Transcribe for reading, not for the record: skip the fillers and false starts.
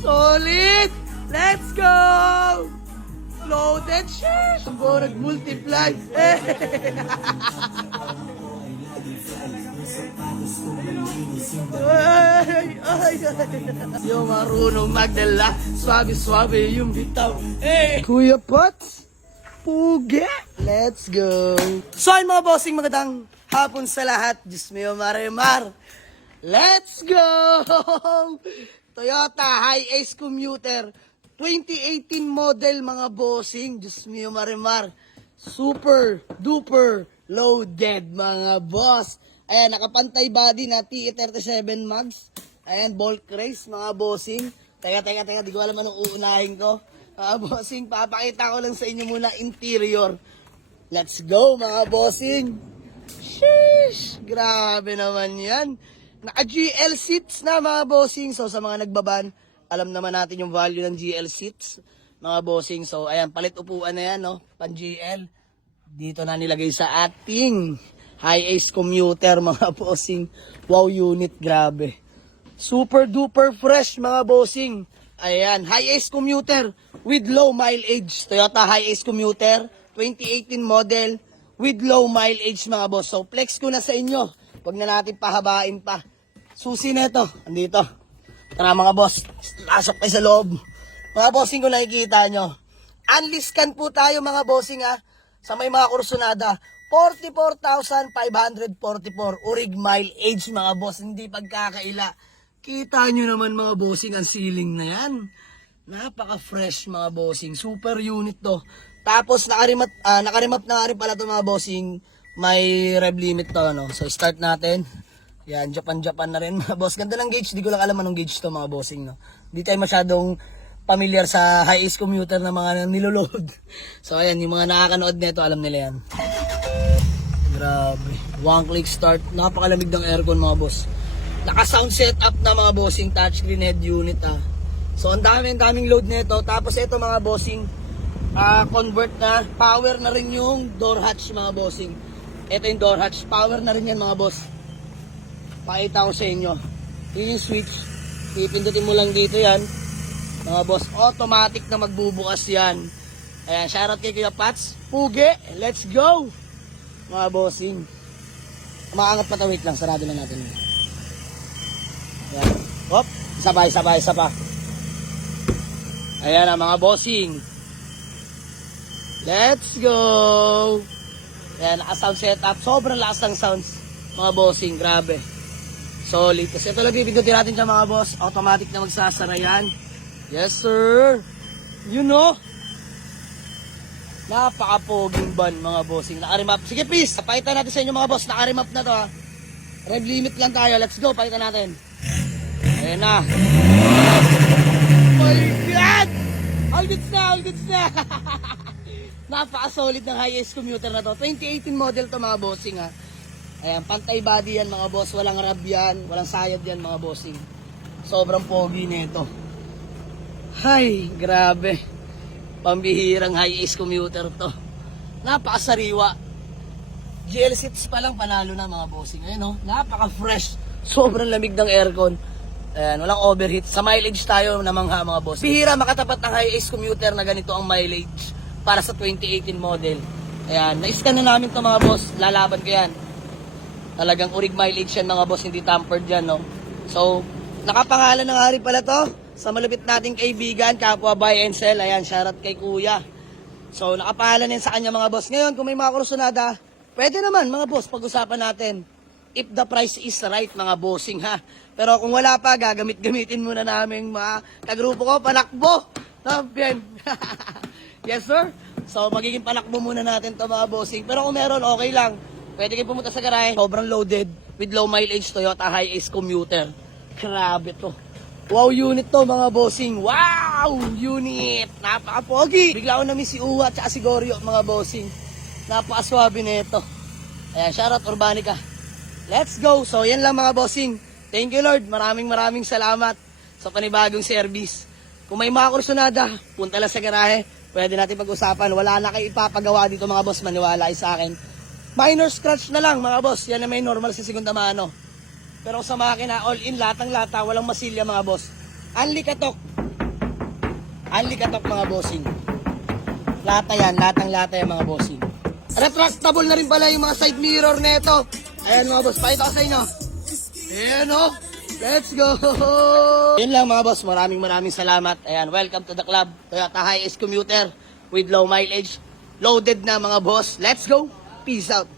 Solid! Let's go! Loaded shit! Ang go nag-multiply. Yung marunong magdala, swabe-swabe yung bitaw. Kuya Pots, puge! Let's go! So ay mga bossing, magandang hapon sa lahat. Diyos mio Marimar. Let's go! Toyota Hi-Ace Commuter 2018 model mga bossing. Diyos mio Marimar. Super duper loaded mga boss. Ayan, nakapantay body na TE37 mags. Ayan, bulk race mga bossing. Teka, di ko alam anong uunahin ko. Mga bossing, papakita ko lang sa inyo muna interior. Let's go mga bossing. Sheesh, grabe naman yan. Naka-GL seats na mga bossing. So sa mga nagbaban, alam naman natin yung value ng GL seats mga bossing. So ayan, palit upuan na yan, no? Pan-GL. Dito na nilagay sa ating Hi-Ace Commuter mga bossing. Wow unit, grabe. Super duper fresh mga bossing. Ayan, Hi-Ace Commuter with low mileage. Toyota Hi-Ace Commuter 2018 model with low mileage mga boss. So flex ko na sa inyo. Huwag na natin pahabain pa. Susi na ito. Andito. Tara mga boss. Lasok kayo sa loob. Mga bossing ko nakikita nyo. Unleash scan po tayo mga bossing ha. Sa may mga kursunada. 44,544 urig mileage mga boss. Hindi pagkakaila. Kita nyo naman mga bossing ang ceiling na yan. Napaka-fresh mga bossing. Super unit to. Tapos nakarimap na rin pala to mga bossing. May rev limit to. No? So start natin. Yan, Japan na rin mga boss. Ganda ng gauge. Di ko lang alam anong gauge to mga bossing. No? Di tayo masyadong familiar sa Hi-Ace Commuter na mga niloload. So ayan, yung mga nakakanood nito alam nila yan. Grabe. One click start. Napakalamig ng aircon mga boss. Naka-sound setup na mga bossing. Touchscreen head unit ha. So ang daming load nito. Tapos ito mga bossing. Convert na. Power na rin yung door hatch mga bossing. Ito yung door hatch. Power na rin yan mga boss. Pakita ko sa inyo. Yun yung switch. Ipindutin mo lang dito yan. Mga boss. Automatic na magbubukas yan. Ayan. Shoutout kay Kuya Pats. Puge. Let's go. Mga bossing. Maangat pa ito. Wait lang. Sarado na natin. Ayan. Hop. Isa pa. Ayan na mga bossing. Let's go. Ayan. Naka-sound setup. Sobrang lakas ng sounds. Mga bossing. Grabe. Solid. Kasi ito lang bibigyan natin dyan mga boss. Automatic na magsasara yan. Yes sir. You know. Napaka-poging van mga bossing. Naka-remap. Sige please. Pakita natin sa inyo mga boss. Naka-remap na to ha. Rev limit lang tayo. Let's go. Pakita natin. Ayan na. Oh my God. All goods na. Napaka-solid ng Hi-Ace Commuter na to. 2018 model to mga bossing ha. Ayan, pantay body yan mga boss. Walang rab yan. Walang sayad yan mga bossing. Sobrang pogi nito. Hay, grabe. Pambihirang Hi-Ace Commuter to. Napakasariwa. GL seats pa lang panalo na mga bossing. Ayan o, napaka-fresh. Sobrang lamig ng aircon. Ayan, walang overheat. Sa mileage tayo namangha mga boss. Bihira makatapat ng Hi-Ace Commuter na ganito ang mileage para sa 2018 model. Ayan, na-scan na namin to mga boss. Lalaban ko yan. Talagang urig mileage yan mga boss, hindi tampered yan, no? So, nakapangalan na nga rin pala to sa malupit nating kaibigan, kapwa buy and sell. Ayan, shoutout kay kuya. So, nakapangalan yan sa kanya mga boss. Ngayon, kung may mga kursunada, pwede naman mga boss, pag-usapan natin. If the price is right mga bossing ha. Pero kung wala pa, gamitin muna namin mga kagrupo ko, panakbo. No, bien. Yes sir. So, magiging panakbo muna natin to mga bossing. Pero kung meron, okay lang. Pwede kayo pumunta sa garahe. Sobrang loaded with low mileage Toyota Hi-Ace Commuter. Grabe to. Wow unit to mga bossing. Wow unit. Napaka-pogi. Bigla ko na-miss si Uwa at si Goryo mga bossing. Napaka-swabe na ito. Ayan, shoutout Urbanica. Let's go. So yan lang mga bossing. Thank you Lord. Maraming salamat sa panibagong service. Kung may mga kursunada, punta lang sa garahe. Pwede natin pag-usapan. Wala na kayo ipapagawa dito mga boss. Maniwala kayo sa akin. Minor scratch na lang mga boss. Yan na may normal sa segunda mano. Pero sa makina, all in, latang-lata, walang masilya mga boss. Unli katok. Unli katok mga bossing. Lata yan, latang-lata yan mga bossing. Retractable na rin pala yung mga side mirror nito. Ayan mga boss, pakita ko sa inyo. Ayan o. Let's go! Yun lang mga boss, maraming salamat. Ayan, welcome to the club. Toyota Hiace Commuter with low mileage. Loaded na mga boss. Let's go! Peace out!